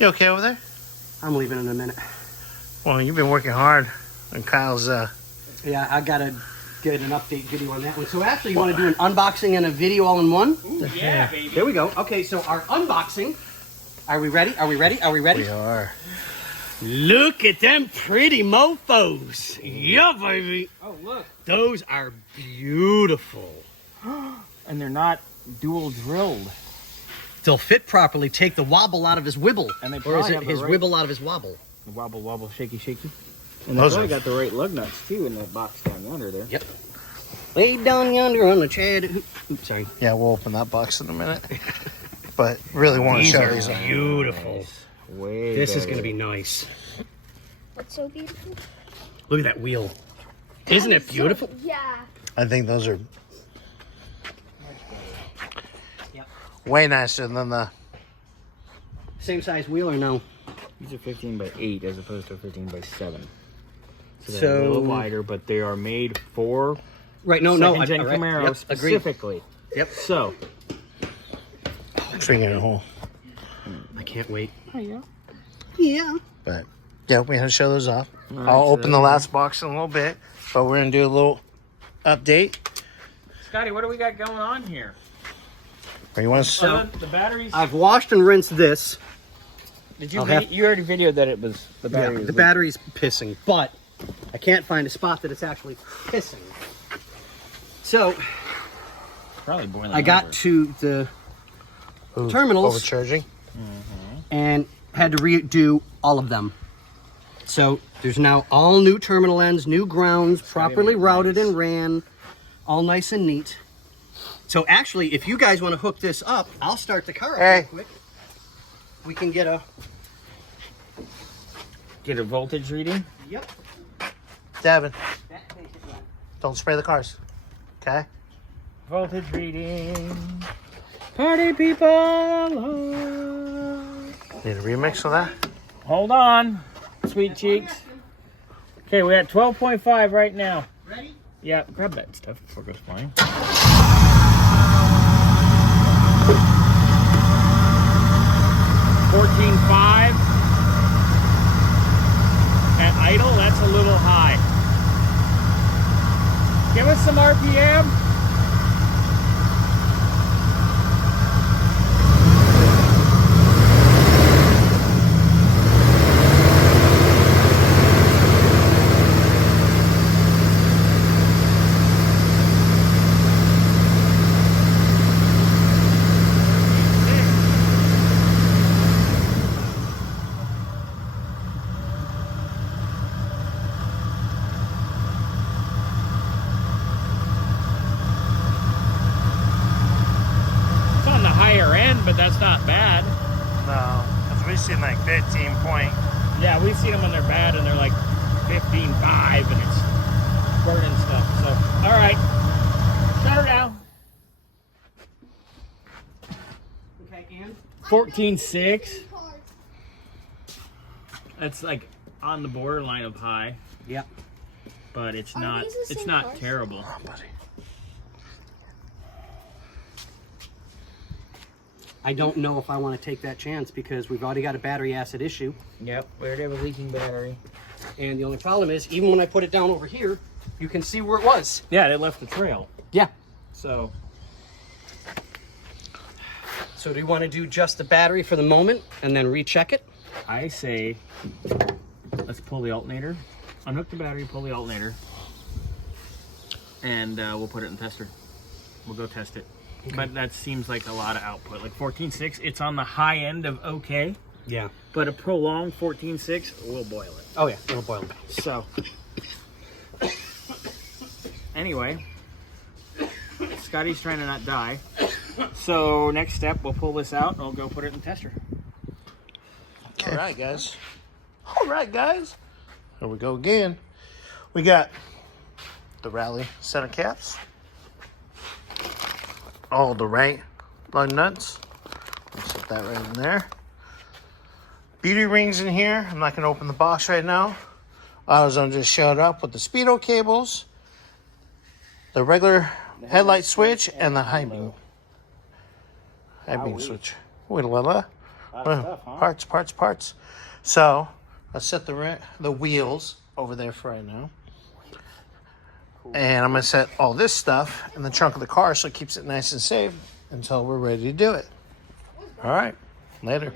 You okay over there? I'm leaving in a minute. Well, you've been working hard on Kyle's. Yeah, I gotta get an update video on that one. So actually, you want to do an unboxing and a video all in one? Ooh, yeah, baby. There we go. Okay, so our unboxing. Are we ready? Are we ready? Are we ready? We are. Look at them pretty mofos. Yeah, baby. Oh, look. Those are beautiful. And they're not dual drilled. They'll fit properly. Take the wobble out of his wibble. And they or is probably it have the his right- wibble out of his wobble? Wobble, wobble, shaky, shaky. And they Those probably are- got the right lug nuts, too, in that box down yonder there. Yep. Laid down yonder on the chair. Oops, sorry. Yeah, we'll open that box in a minute. But really want to These show are these. beautiful. Way This is better. going to be nice. What's so beautiful? Look at that wheel. Isn't it beautiful? Yeah. I think those are Yep. way nicer than the. Same size wheel or no? These are 15 by 8 as opposed to 15 by 7. So they're So- a little wider, but they are made for Right, no. second-gen all right. Camaro Yep, agreed. specifically. Yep. So, String in a hole. I can't wait. yeah. Yeah. But yeah, we had to show those off. All right, I'll so open the last box in a little bit, but we're gonna do a little update. Scotty, what do we got going on here? Or you want to? So- the batteries. I've washed and rinsed this. Did you? I'll have- You already videoed that it was the battery. Yeah, was the leaking. battery's pissing, but I can't find a spot that it's actually pissing. So Probably boiling. I got over. to the Ooh, terminals. overcharging. and had to redo all of them. So there's now all new terminal ends, new grounds, properly made it routed nice. and ran, all nice and neat. So actually, if you guys want to hook this up, I'll start the car up Hey. real quick. We can get a... Get a voltage reading. Yep. Devin, don't spray the cars. Okay. Voltage reading. Party people. Need a remix of that? Hold on, sweet cheeks. Okay, we're at 12.5 right now. Ready? Yeah, grab that stuff before it goes flying. 14.5. At idle, that's a little high. Give us some RPM. It's on the higher end, but that's not bad. No, because we've seen like 15 point. Yeah, we've seen them when they're bad and they're like 15.5 and it's burning stuff. So, all right, shut her down. Okay, and? 14.6. That's like on the borderline of high, Yep. but it's Are not. these the It's same not cars? terrible. Oh, buddy. I don't know if I want to take that chance because we've already got a battery acid issue. Yep, we already have a leaking battery. And the only problem is, even when I put it down over here, you can see where it was. Yeah, it left the trail. Yeah. So So do you want to do just the battery for the moment and then recheck it? I say, let's pull the alternator, unhook the battery, pull the alternator, and we'll put it in the tester. We'll go test it. Okay. But that seems like a lot of output. Like 14.6, it's on the high end of okay, Yeah. but a prolonged 14.6 will boil it. Oh yeah, it'll boil down. So, anyway, Scotty's trying to not die. So next step, we'll pull this out and we'll go put it in the tester. Okay. All right, guys. All right, guys. Here we go again. We got the Rally center caps. All the right lug nuts. Let's put that right in there. Beauty rings in here. I'm not going to open the box right now. I was going to just show it up with the speedo cables, the regular headlight switch, and the high beam. High beam switch. Wait a little. lot of stuff, huh? Parts. So I'll set the wheels over there for right now. And I'm going to set all this stuff in the trunk of the car so it keeps it nice and safe until we're ready to do it. All right, later.